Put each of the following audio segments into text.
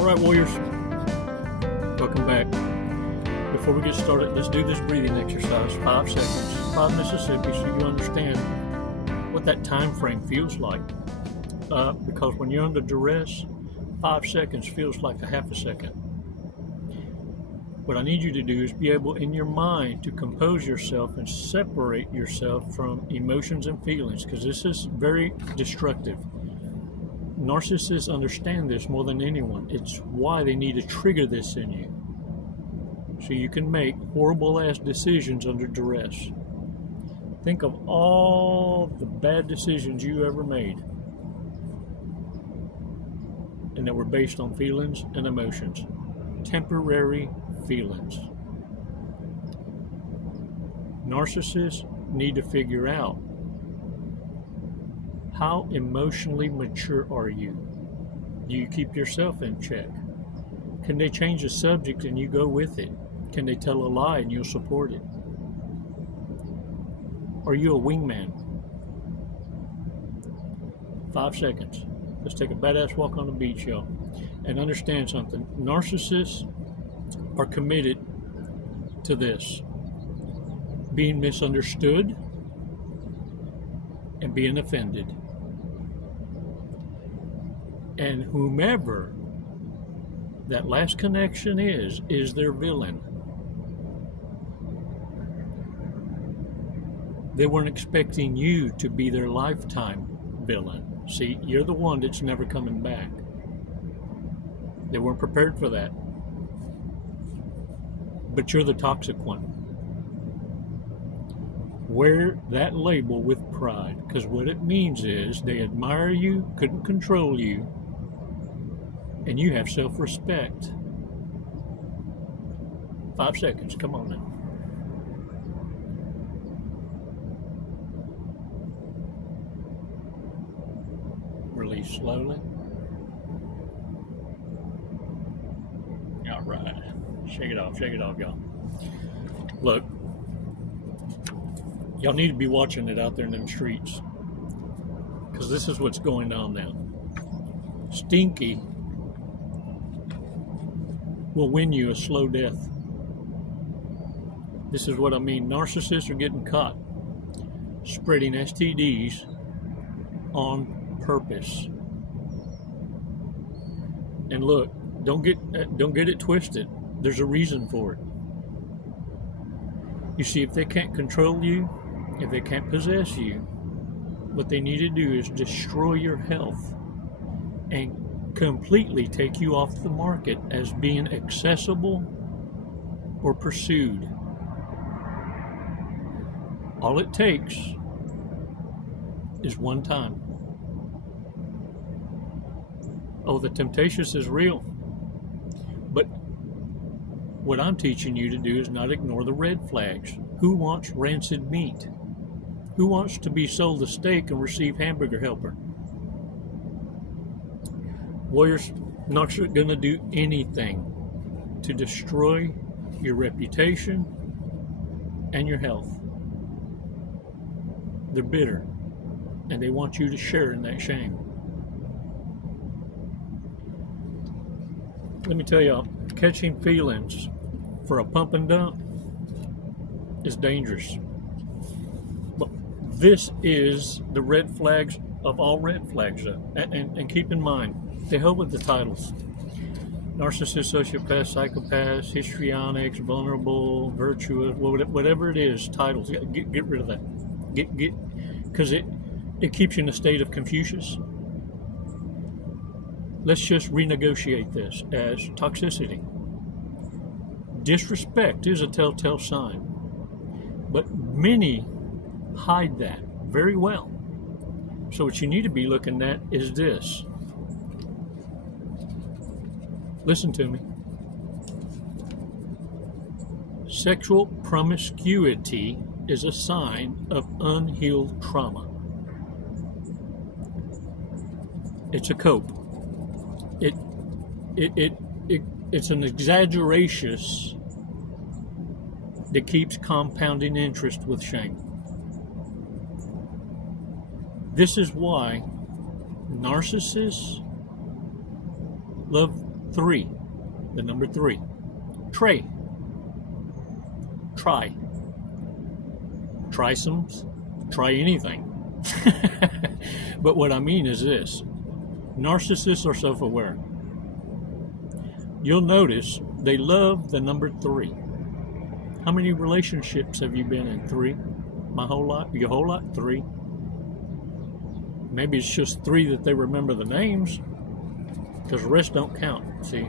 All right, warriors, welcome back. Before we get started, let's do this breathing exercise, 5 seconds, 5 Mississippi, so you understand what that time frame feels like. Because when you're under duress, 5 seconds feels like a half a second. What I need you to do is be able in your mind to compose yourself and separate yourself from emotions and feelings, because this is very destructive. Narcissists understand this more than anyone. It's why they need to trigger this in you, so you can make horrible ass decisions under duress. Think of all the bad decisions you ever made, and that were based on feelings and emotions. Temporary feelings. Narcissists need to figure out, how emotionally mature are you? Do you keep yourself in check? Can they change the subject and you go with it? Can they tell a lie and you'll support it? Are you a wingman? 5 seconds. Let's take a badass walk on the beach, y'all. And understand something. Narcissists are committed to this. Being misunderstood and being offended. And whomever that last connection is their villain. They weren't expecting you to be their lifetime villain. See, you're the one that's never coming back. They weren't prepared for that. But you're the toxic one. Wear that label with pride, because what it means is they admire you, couldn't control you, and you have self-respect. 5 seconds, come on now. Release slowly. All right, shake it off, y'all. Look, y'all need to be watching it out there in them streets, because this is what's going on now. Stinky will win you a slow death. This is what I mean. Narcissists are getting caught spreading STDs on purpose. And look, don't get it twisted. There's a reason for it. You see, if they can't control you, if they can't possess you, what they need to do is destroy your health and completely take you off the market as being accessible or pursued. All it takes is one time. Oh, the temptation is real. But what I'm teaching you to do is not ignore the red flags. Who wants rancid meat? Who wants to be sold a steak and receive hamburger helper? Warriors, not going to do anything to destroy your reputation and your health. They're bitter, and they want you to share in that shame. Let me tell y'all, catching feelings for a pump and dump is dangerous. But this is the red flags of all red flags. And keep in mind, the hell with the titles. Narcissist, sociopath, psychopath, histrionics, vulnerable, virtuous, whatever it is, titles. Get rid of that. Because it keeps you in a state of Confucius. Let's just renegotiate this as toxicity. Disrespect is a telltale sign, but many hide that very well. So what you need to be looking at is this. Listen to me. Sexual promiscuity is a sign of unhealed trauma. It's a cope. It's an exaggeration that keeps compounding interest with shame. This is why narcissists love 3. The number 3. Try. Trisomes. Try anything. But what I mean is this. Narcissists are self-aware. You'll notice they love the number 3. How many relationships have you been in? 3? My whole life? Your whole life? 3? Maybe it's just 3 that they remember the names, because the rest don't count, see?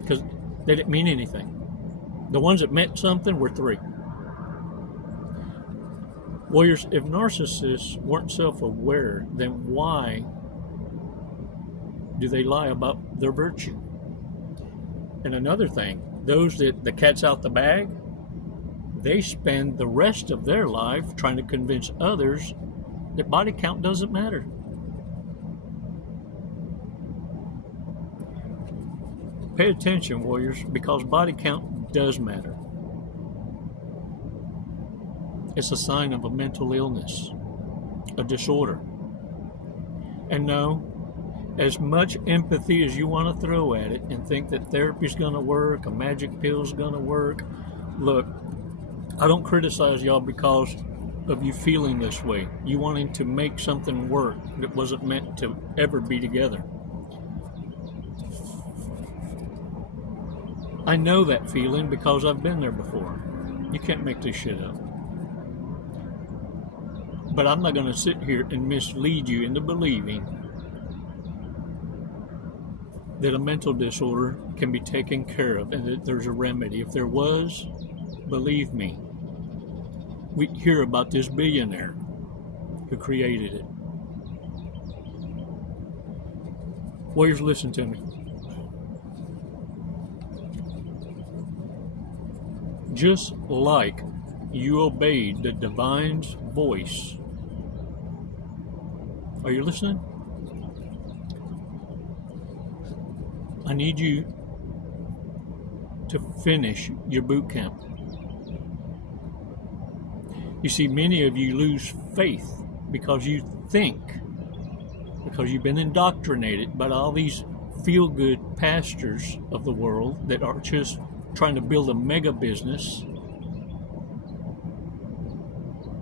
Because they didn't mean anything. The ones that meant something were 3. Warriors, if narcissists weren't self-aware, then why do they lie about their virtue? And another thing, those that the cat's out the bag, they spend the rest of their life trying to convince others that body count doesn't matter. Pay attention, warriors, because body count does matter. It's a sign of a mental illness, a disorder. And no, as much empathy as you want to throw at it and think that therapy's going to work, a magic pill's going to work, look, I don't criticize y'all because of you feeling this way, you wanting to make something work that wasn't meant to ever be together. I know that feeling because I've been there before. You can't make this shit up. But I'm not going to sit here and mislead you into believing that a mental disorder can be taken care of and that there's a remedy. If there was, believe me, we'd hear about this billionaire who created it. Warriors, listen to me. Just like you obeyed the divine's voice. Are you listening? I need you to finish your boot camp. You see, many of you lose faith because you think, because you've been indoctrinated by all these feel-good pastors of the world that are just trying to build a mega business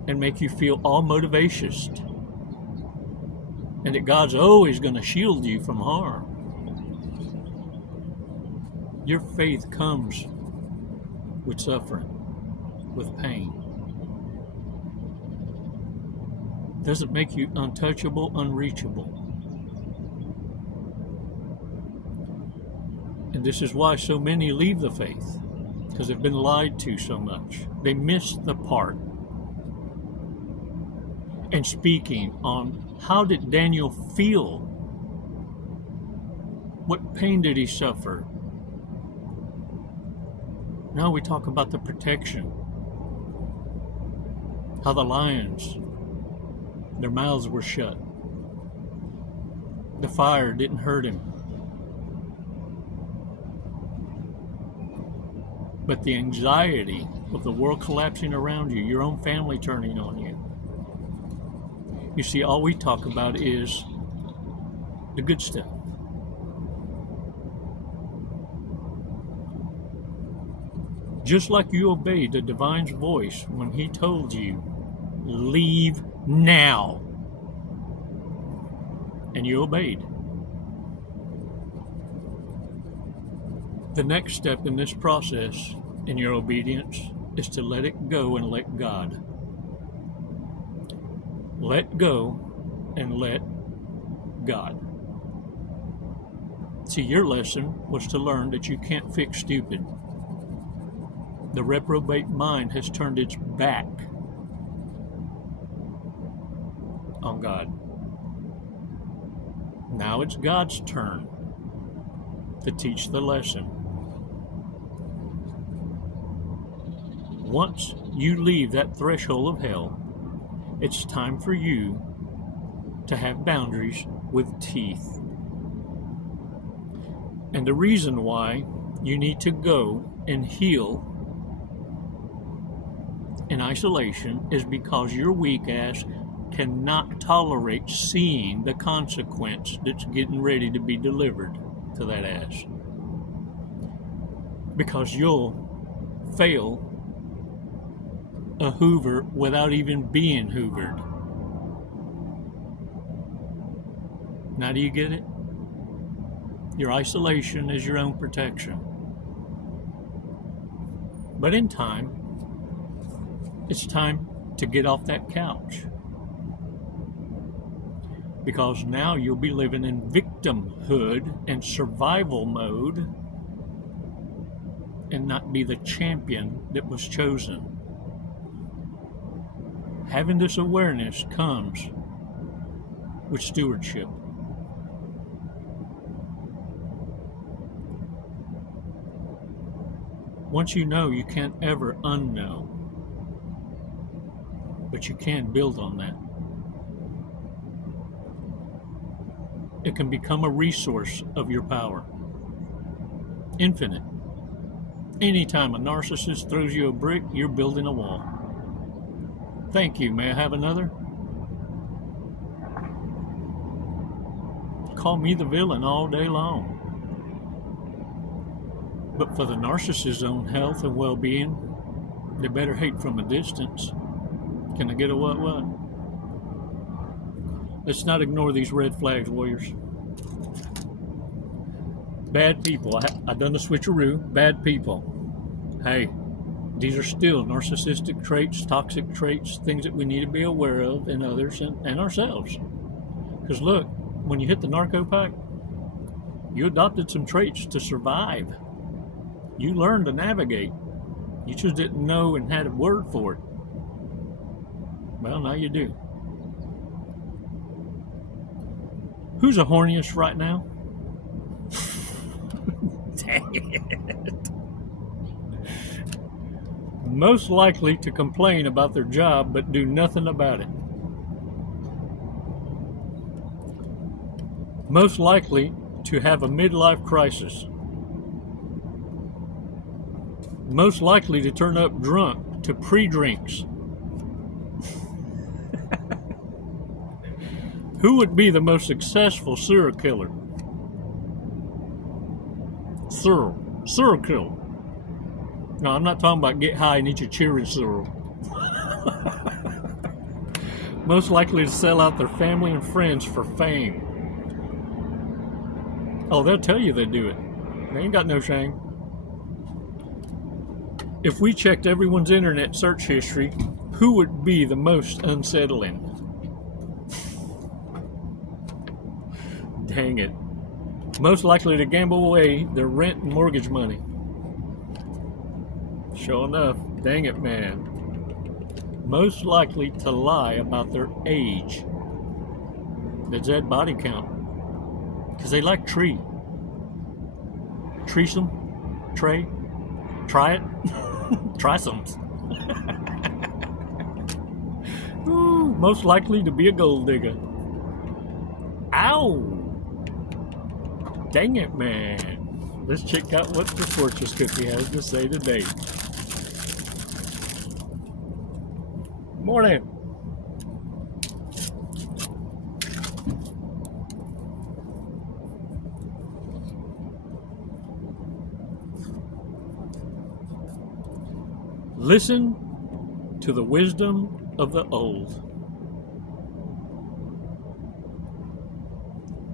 and make you feel all motivacious, and that God's always going to shield you from harm. Your faith comes with suffering, with pain. Doesn't make you untouchable, unreachable. And this is why so many leave the faith, because they've been lied to so much. They miss the part. And speaking on how did Daniel feel? What pain did he suffer? Now we talk about the protection. How the lions, their mouths were shut. The fire didn't hurt him. But the anxiety of the world collapsing around you, your own family turning on you. You see, all we talk about is the good stuff. Just like you obeyed the divine's voice when he told you, leave now. And you obeyed. The next step in this process, in your obedience, is to let it go and let God. Let go and let God. See, your lesson was to learn that you can't fix stupid. The reprobate mind has turned its back on God. Now it's God's turn to teach the lesson. Once you leave that threshold of hell, it's time for you to have boundaries with teeth. And the reason why you need to go and heal in isolation is because your weak ass cannot tolerate seeing the consequence that's getting ready to be delivered. to that ass. Because you'll fail a Hoover without even being hoovered. Now do you get it? Your isolation is your own protection. But in time, it's time to get off that couch. Because now you'll be living in victimhood and survival mode and not be the champion that was chosen. Having this awareness comes with stewardship. Once you know, you can't ever unknow. But you can build on that. It can become a resource of your power. Infinite. Anytime a narcissist throws you a brick, you're building a wall. Thank you. May I have another? Call me the villain all day long. But for the narcissist's own health and well-being, they better hate from a distance. Can I get a what? Let's not ignore these red flags, warriors. Bad people. I done the switcheroo. Bad people. Hey, these are still narcissistic traits, toxic traits, things that we need to be aware of in others and ourselves. Because look, when you hit the narco pack, you adopted some traits to survive. You learned to navigate. You just didn't know and had a word for it. Well, now you do. Who's the horniest right now? Dang it. Most likely to complain about their job but do nothing about it. Most likely to have a midlife crisis. Most likely to turn up drunk to pre-drinks. Who would be the most successful serial killer? Serial killer. No, I'm not talking about get high and eat your cheering cereal. Most likely to sell out their family and friends for fame. Oh, they'll tell you they do it. They ain't got no shame. If we checked everyone's internet search history, who would be the most unsettling? Dang it. Most likely to gamble away their rent and mortgage money. Sure enough. Dang it, man. Most likely to lie about their age. The dead body count. Because they like tree. Treesome? Tray? Try it? Trysomes. Ooh, most likely to be a gold digger. Ow! Dang it, man. Let's check out what the fortune cookie has to say today. Morning. Listen to the wisdom of the old.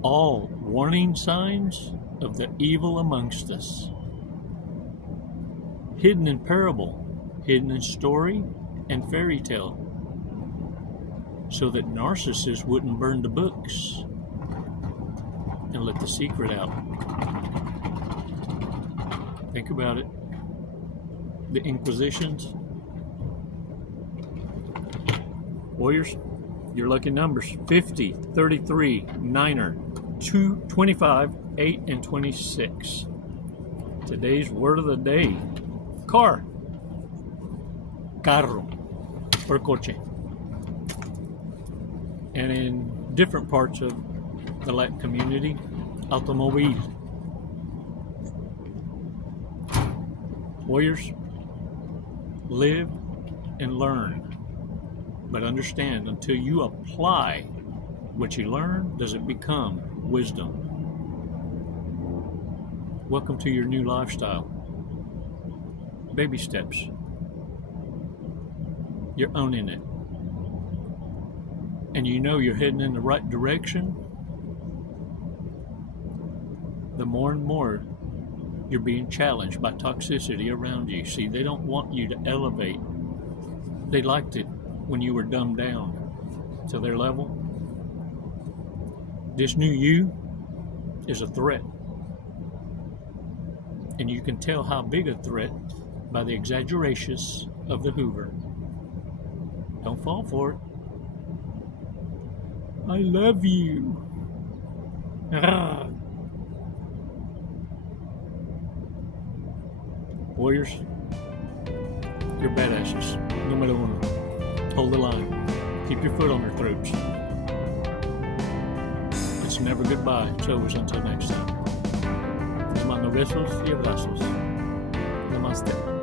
All warning signs of the evil amongst us. Hidden in parable, hidden in story and fairy tale. So that narcissists wouldn't burn the books and let the secret out. Think about it. The Inquisitions. Warriors, your lucky numbers: 50, 33, 9er, 2, 25, 8, and 26. Today's word of the day: car. Carro. Or coche. And in different parts of the Latin community, automobile. Warriors, live and learn. But understand, until you apply what you learn, does it become wisdom. Welcome to your new lifestyle. Baby steps. You're owning it. And you know you're heading in the right direction. The more and more you're being challenged by toxicity around you. See, they don't want you to elevate. They liked it when you were dumbed down to their level. This new you is a threat. And you can tell how big a threat by the exaggerations of the Hoover. Don't fall for it. I love you. Ah. Warriors, you're badasses. Numero uno. Hold the line. Keep your foot on their throats. It's never goodbye. It's always until next time. Les manos besos y abrazos. Namaste.